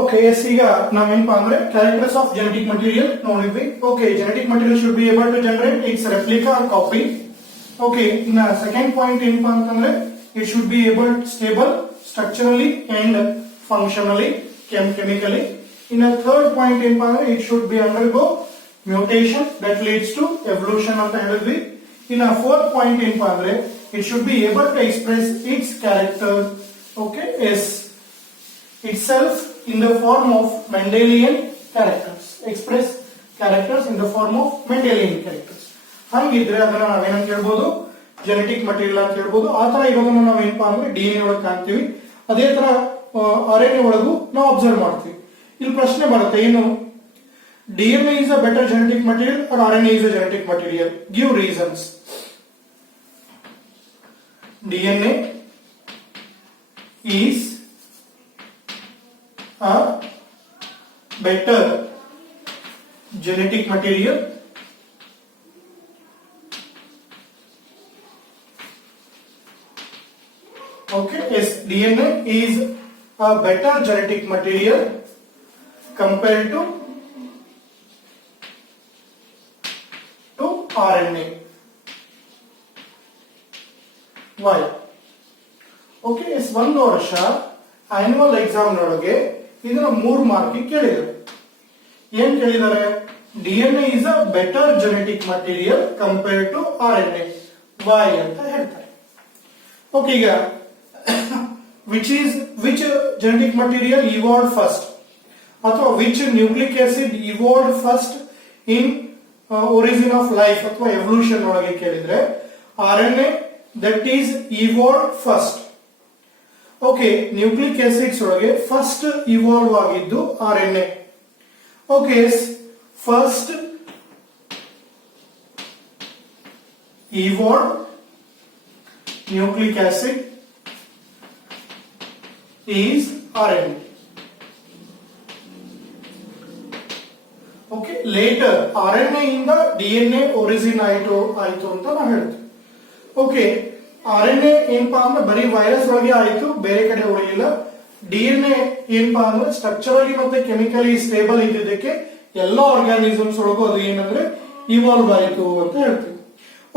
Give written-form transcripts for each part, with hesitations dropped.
Okay yes ಈಗ ನಾವೇನಪ್ಪ ಅಂದ್ರೆ ಕ್ಯಾರೆಕ್ಟರ್ಸ್ ಆಫ್ ಜೆನೆಟಿಕ್ ಮಟೀರಿಯಲ್ ನೋಡಿದ್ವಿ. Okay genetic material should be able to generate its replica or copy. Okay ಇನ್ನ second point ಏನಪ್ಪಾ ಅಂತಂದ್ರೆ it should be able stable structurally and functionally chemically. ಇನ್ನ third point ಏನಪ್ಪಾ ಅಂದ್ರೆ it should be undergo mutation that leads to evolution ಅಂತ ಹೇಳಿದ್ವಿ. ಇನ್ನ fourth point ಏನಪ್ಪಾ ಅಂದ್ರೆ it should be able to express its character okay yes itself in the form of Mendelian characters. Express characters in the form of Mendelian characters. ಹಂಗಿದ್ರೆ ಅದನ್ನ ನಾವೇನಂತ ಹೇಳ್ಬೋದು genetic material ಅಂತ ಹೇಳ್ಬೋದು. ಆ ತರ ಇರೋದನ್ನ ನಾವೇನಪ್ಪಾ ಅಂದ್ರೆ ಡಿಎನ್ಎ ಒಳಗೆ ಕಾಣ್ತೀವಿ, ಅದೇ ತರ ಆರ್ಎನ್ಎ ಒಳಗೂ ನಾವು ಅಬ್ಸರ್ವ್ ಮಾಡ್ತೀವಿ. ಇಲ್ಲಿ ಪ್ರಶ್ನೆ ಬರುತ್ತೆ, ಏನು DNA is a better genetic material or RNA is a genetic material? Give reasons. DNA is a better genetic material okay yes DNA is a better genetic material compared to RNA. Why? Okay yes ಒಂದು ವರ್ಷ annual exam ನೊಳಗೆ ಇದನ್ನ 3 ಮಾರ್ಕ್ ಕೇಳಿದ್ದಾರೆ. ಏನ್ ಕೇಳಿದ್ದಾರೆ? DNA is a better genetic material compare to RNA. Why ಅಂತ ಹೇಳ್ತಾರೆ. Okay ಈಗ which genetic material evolved first ಅಥವಾ which nucleic acid evolved first in origin of life ಅಥವಾ ಎವಲ್ಯೂಷನ್ ಒಳಗೆ ಕೇಳಿದ್ರೆ RNA that is evolved first. Okay nucleic acids ಒಳಗೆ first evolve ಆಗಿದ್ದು RNA. Okay first evolve nucleic acid is RNA. Okay later RNA ಇಂದ DNA origin ಆಯ್ತು ಅಂತ ನಾವು ಹೇಳ್ತೀವಿ. ಓಕೆ ಆರ್ಎನ್ಎ ಏನಪ್ಪಾ ಅಂದ್ರೆ ಬರೀ ವೈರಸ್ ಒಳಗೆ ಆಯ್ತು, ಬೇರೆ ಕಡೆ ಉಳಿಲಿಲ್ಲ. ಡಿಎನ್ಎ ಏನಪ್ಪಾ ಅಂದ್ರೆ ಸ್ಟ್ರಕ್ಚರಲಿ ಮತ್ತೆ ಕೆಮಿಕಲಿ ಸ್ಟೇಬಲ್ ಇದ್ದಿದ್ದಕ್ಕೆ ಎಲ್ಲ ಆರ್ಗಾನಿಸಮ್ಸ್ ಒಳಗೂ ಅದು ಏನಂದ್ರೆ ಇವಾಲ್ವ್ ಆಯಿತು ಅಂತ ಹೇಳ್ತೀವಿ.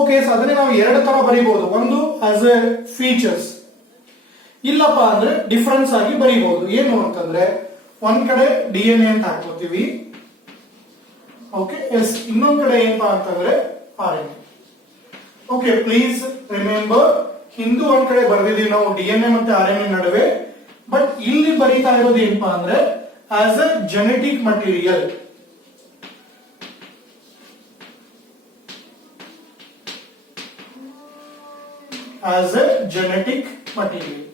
ಓಕೆ ಅದನ್ನೇ ನಾವು ಎರಡು ತರ ಬರೀಬಹುದು. ಒಂದು ಆಸ್ ಎ ಫೀಚರ್ಸ್, ಇಲ್ಲಪ್ಪ ಅಂದ್ರೆ ಡಿಫರೆನ್ಸ್ ಆಗಿ ಬರೀಬಹುದು. ಏನು ಅಂತಂದ್ರೆ ಒಂದ್ ಕಡೆ ಡಿಎನ್ಎ ಅಂತ ಹಾಕೋತೀವಿ, ಓಕೆ ಎಸ್ ಇನ್ನೊಂದ್ ಕಡೆ ಏನಪ್ಪಾ ಅಂತಂದ್ರೆ RNA. Okay please remember, Hindu ಒಂದ್ ಕಡೆ ಬರೆದಿದ್ದೀವಿ ನಾವು ಡಿಎನ್ಎ ಮತ್ತೆ ಆರ್ಎನ್ಎ ನಡುವೆ, ಬಟ್ ಇಲ್ಲಿ ಬರೀತಾ ಇರೋದು ಏನಪ್ಪಾ ಅಂದ್ರೆ as a genetic material. As a genetic material.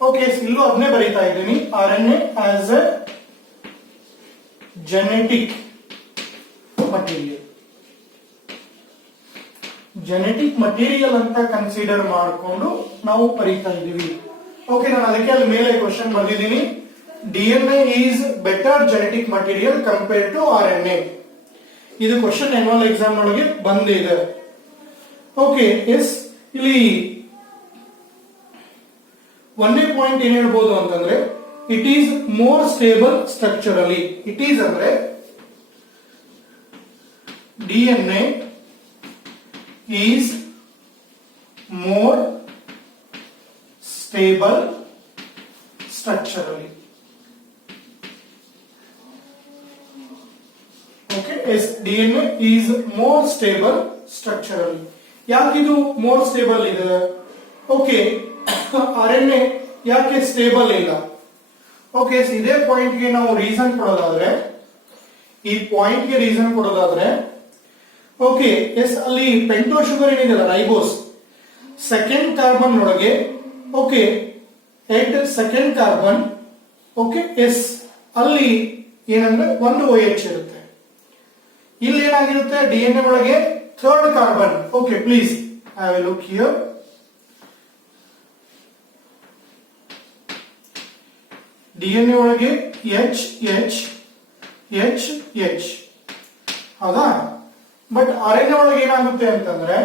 Okay ಇಲ್ಲೂ ಅದನ್ನೇ ಬರೀತಾ ಇದ್ದೀನಿ, RNA as a genetic material. Genetic material ಅಂತ ಕನ್ಸಿಡರ್ ಮಾಡಿಕೊಂಡು ನಾವು ಬರೀತಾ ಇದ್ದೀವಿ. ಓಕೆ ನಾನು ಅದಕ್ಕೆ ಅಲ್ಲಿ ಮೇಲೆ ಕ್ವಶನ್ ಬರೆದಿದ್ದೀನಿ, DNA is better genetic material compare to RNA. ಇದು ಕ್ವಶನ್ ಆನ್ಯುವಲ್ ಎಕ್ಸಾಮ್ ನೊಳಗೆ ಬಂದಿದೆ. ಓಕೆ ಎಸ್ ಇಲ್ಲಿ ಒಂದೇ ಪಾಯಿಂಟ್ ಏನ್ ಹೇಳ್ಬೋದು ಅಂತಂದ್ರೆ it is more stable structurally. It is ಅಂದ್ರೆ DNA is more stable structurally. Okay yes DNA is more stable structurally. ಯಾಕಿದು ಮೋರ್ ಸ್ಟೇಬಲ್ ಇದೆ? ಓಕೆ ಆರ್ಎನ್ಎ ಯಾಕೆ ಸ್ಟೇಬಲ್ ಇಲ್ಲ? ಓಕೆ ಇದೇ ಪಾಯಿಂಟ್ ಗೆ ನಾವು ರೀಸನ್ ಕೊಡೋದಾದ್ರೆ, ಈ ಪಾಯಿಂಟ್ ಗೆ ರೀಸನ್ ಕೊಡೋದಾದ್ರೆ ಓಕೆ ಎಸ್ ಅಲ್ಲಿ ಪೆಂಟೋ ಶುಗರ್ ಏನಿದೆಯಲ್ಲ ರೈಬೋಸ್, ಸೆಕೆಂಡ್ ಕಾರ್ಬನ್ ಒಳಗೆ ಓಕೆ ಎಟ್ ಸೆಕೆಂಡ್ ಕಾರ್ಬನ್ ಓಕೆ ಎಸ್ ಅಲ್ಲಿ ಏನಂದ್ರೆ ಒಂದು OH ಇರುತ್ತೆ. ಇಲ್ಲಿ ಏನಾಗಿರುತ್ತೆ ಡಿಎನ್ಎ ಒಳಗೆ third carbon. Okay please I will look here. DNA ಒಳಗೆ H ಹೌದಾ? ಬಟ್ ಆರ್ಎನ್ಎ ಒಳಗೆ ಏನಾಗುತ್ತೆ ಅಂತಂದ್ರೆ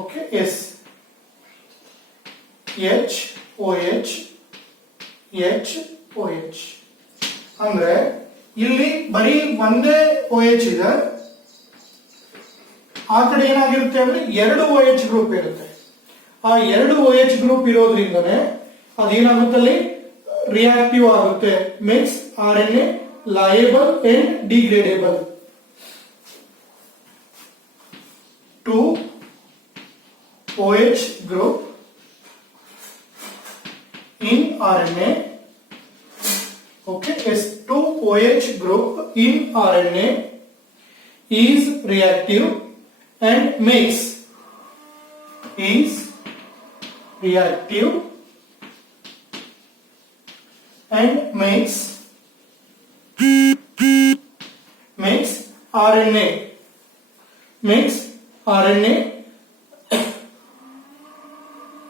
okay yes H OH H OH ಅಂದ್ರೆ ಇಲ್ಲಿ ಬರೀ ಒಂದೇ OH ಇದೆ, ಆ ಕಡೆ ಏನಾಗಿರುತ್ತೆ ಅಂದ್ರೆ ಎರಡು OH ಗ್ರೂಪ್ ಇರುತ್ತೆ. ಆ ಎರಡು OH ಗ್ರೂಪ್ ಇರೋದ್ರಿಂದನೇ ಅದೇನಾಗುತ್ತಲ್ಲಿ ರಿಯಾಕ್ಟಿವ್ ಆಗುತ್ತೆ, makes RNA liable and degradable. 2 OH group in RNA. Okay, yes, 2 OH group in RNA is reactive and makes RNA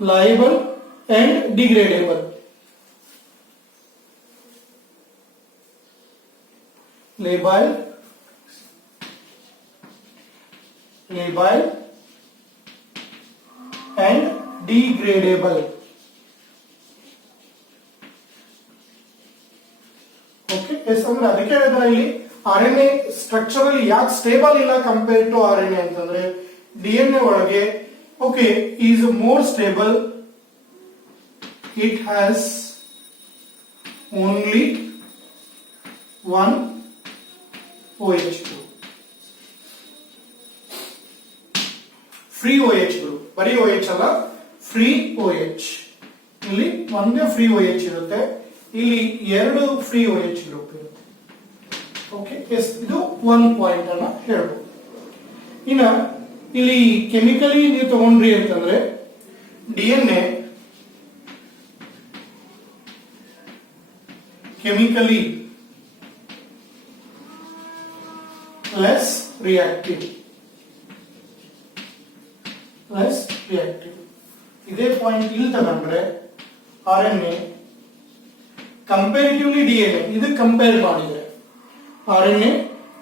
liable and degradable. Labile and degradable. Okay, yes, ಅಂದ್ರೆ ಅದಕ್ಕೆ ಹೇಳಿದ್ರೆ ಇಲ್ಲಿ RNA ಸ್ಟ್ರಕ್ಚರಲಿ ಯಾಕೆ stable ಇಲ್ಲ compare to RNA ಅಂತಂದ್ರೆ DNA ಒಳಗೆ okay is more stable, it has only one OH group, free OH group, ಬರೀ OH ಅಲ್ಲ free OH, ಇಲ್ಲಿ ಒಂದೇ free OH ಇರುತ್ತೆ, ಇಲ್ಲಿ ಎರಡು free OH ಗ್ರೂಪ್ ಇರುತ್ತೆ. ಓಕೆ, ಎಸ್, ಇದು ಒಂದು ಪಾಯಿಂಟ್ ಅನ್ನ ಹೇಳ್ಬೋದು. ಇನ್ನ ಇಲ್ಲಿ ಕೆಮಿಕಲಿ ನೀವು ತಗೊಂಡ್ರಿ ಅಂತಂದ್ರೆ DNA ಕೆಮಿಕಲಿ less reactive. ಇದೇ ಪಾಯಿಂಟ್ ಇಲ್ಲಿ ತಗೊಂಡ್ರೆ RNA ಕಂಪೇರಿಟಿವ್ಲಿ DNA ಇದು ಕಂಪೇರ್ ಮಾಡಿದ್ರೆ RNA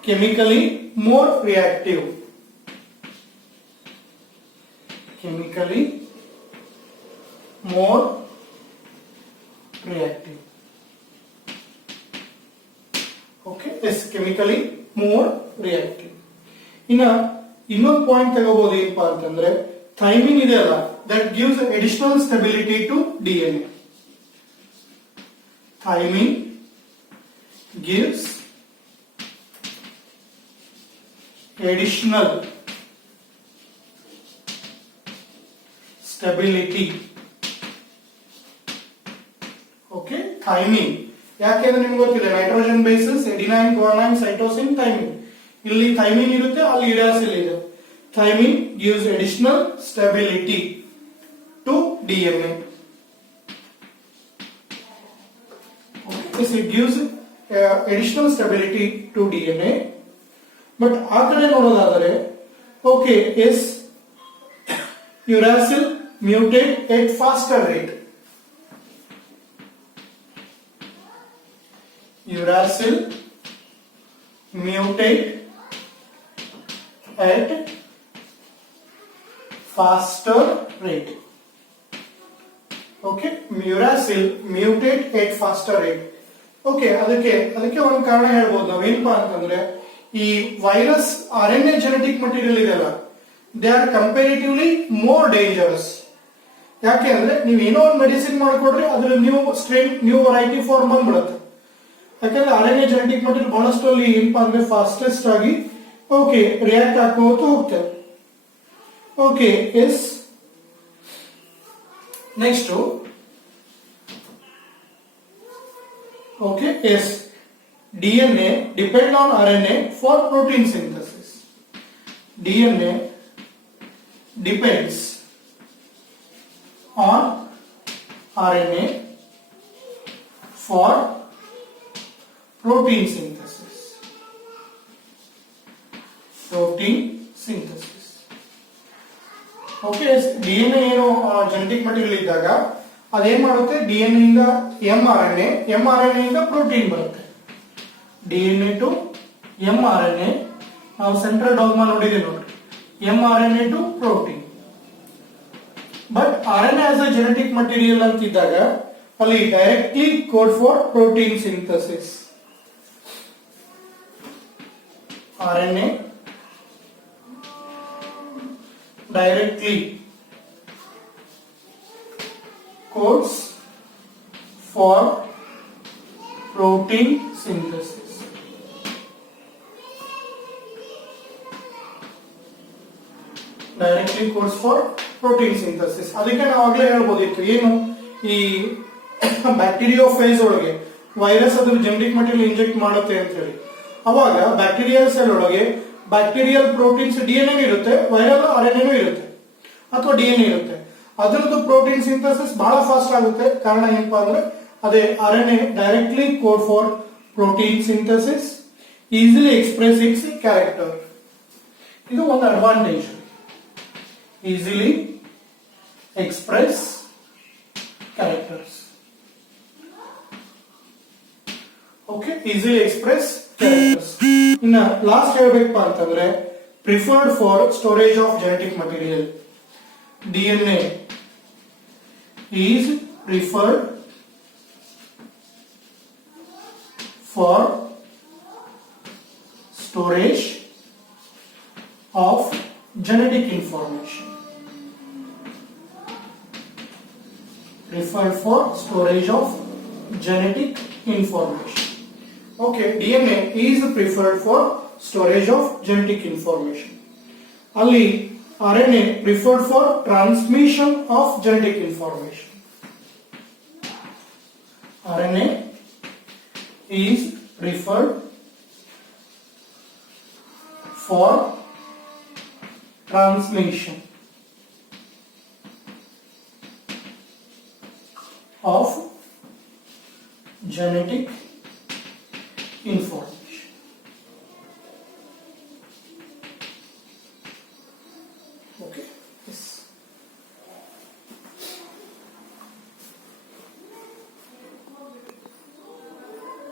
chemically more reactive. Okay, yes, chemically more reactive. ಇನ್ನೊಂದು ಪಾಯಿಂಟ್ ತಗೋಬಹುದು ಏನಪ್ಪ ಅಂತಂದ್ರೆ ಥೈಮಿನ್ ಇದೆ ಅಲ್ಲ, that gives additional stability to DNA. Thymine gives additional stability. Okay, thymine ಯಾಕೆಂದ್ರೆ ನಿಮ್ಗೆ ಗೊತ್ತಿಲ್ಲ, nitrogen bases adenine guanine cytosine thymine, ಇಲ್ಲಿ ಥೈಮಿನ್ ಇರುತ್ತೆ, ಅಲ್ಲಿ ಯುರಾಸಿಲ್ ಇದೆ. Thymine gives additional stability to DNA. It gives additional stability to DNA. But ಆ ಕಡೆ ನೋಡೋದಾದರೆ okay, yes, uracil mutate at faster rate. Uracil mutate at faster rate. Okay, uracil mutate at faster rate. Okay, ಅದಕ್ಕೆ ಒಂದು ಕಾರಣ ಹೇಳ್ಬೋದು ನಾವು ಏನಪ್ಪಾ ಅಂತಂದ್ರೆ ಈ ವೈರಸ್ RNA ಜೆನೆಟಿಕ್ ಮಟೀರಿಯಲ್ ಇದೆಯಲ್ಲ, they are comparatively more dangerous. ಯಾಕೆ ಅಂದ್ರೆ ನೀವು ಏನೋ ಒಂದು ಮೆಡಿಸಿನ್ ಮಾಡ್ಕೊಡ್ರಿ, ಅದ್ರ new strain new variety form ಬಂದ್ಬಿಡುತ್ತೆ. ಯಾಕಂದ್ರೆ RNA ಜೆನೆಟಿಕ್ ಮಟೀರಿಯಲ್ ಬಹಳಷ್ಟು ಅಲ್ಲಿ ಏನಪ್ಪಾ ಅಂದ್ರೆ ಫಾಸ್ಟೆಸ್ಟ್ ಆಗಿ ಓಕೆ ರಿಯಾಕ್ಟ್ ಆಗ್ಕೋತ ಹೋಗ್ತೇವೆ. Okay, yes, next okay, yes, DNA depend on RNA for protein synthesis. DNA depends on RNA for protein synthesis. Okay, yes, DNA ಏನು ಜೆನೆಟಿಕ್ ಮಟೀರಿಯಲ್ ಇದ್ದಾಗ ಅದೇನ್ ಮಾಡುತ್ತೆ, DNA ಇಂದ mRNA, mRNA ಇಂದ ಪ್ರೋಟೀನ್ ಬರುತ್ತೆ. DNA ಟು mRNA, ನಾವು central dogma ನೋಡಿದೆ ನೋಡ್ರಿ, mRNA to protein. But RNA as a genetic material ಅಂತಿದ್ದಾಗ ಅಲ್ಲಿ directly code for protein synthesis. RNA directly codes for protein synthesis. Directly codes for protein synthesis. ಅದಕ್ಕೆ ನಾವು ಆಗಲೇ ಹೇಳ್ಬೋದಿತ್ತು ಏನು ಈ ಬ್ಯಾಕ್ಟೀರಿಯಾ ಫೇಸ್ ಒಳಗೆ ವೈರಸ್ ಅದ್ರ ಜೆನೆಟಿಕ್ ಮೆಟೀರಿಯಲ್ ಇಂಜೆಕ್ಟ್ ಮಾಡುತ್ತೆ ಅಂತ ಹೇಳಿ. ಅವಾಗ ಬ್ಯಾಕ್ಟೀರಿಯಲ್ ಸೆಲ್ ಒಳಗೆ ಬ್ಯಾಕ್ಟೀರಿಯಲ್ ಪ್ರೋಟೀನ್ಸ್ DNA ಇರುತ್ತೆ, ವೈರಲ್ RNA ಇರುತ್ತೆ ಅಥವಾ DNA ಇರುತ್ತೆ. ಅದರದ್ದು ಪ್ರೋಟೀನ್ ಸಿಂಥಸಿಸ್ ಬಹಳ ಫಾಸ್ಟ್ ಆಗುತ್ತೆ. ಕಾರಣ ಏನಪ್ಪಾ ಅಂದ್ರೆ ಅದೇ RNA directly code for protein synthesis, easily express its character. ಇದು ಒಂದು advantage, easily express characters. Okay, easily express characters. ಇನ್ನ ಲಾಸ್ಟ್ ಹೇಳ್ಬೇಕಪ್ಪ ಅಂತಂದ್ರೆ preferred for storage of genetic material. DNA is preferred for storage of genetic information. Preferred for storage of genetic information. Okay, DNA is preferred for storage of genetic information. Ali RNA preferred for transmission of genetic information. RNA is preferred for transmission of genetic information.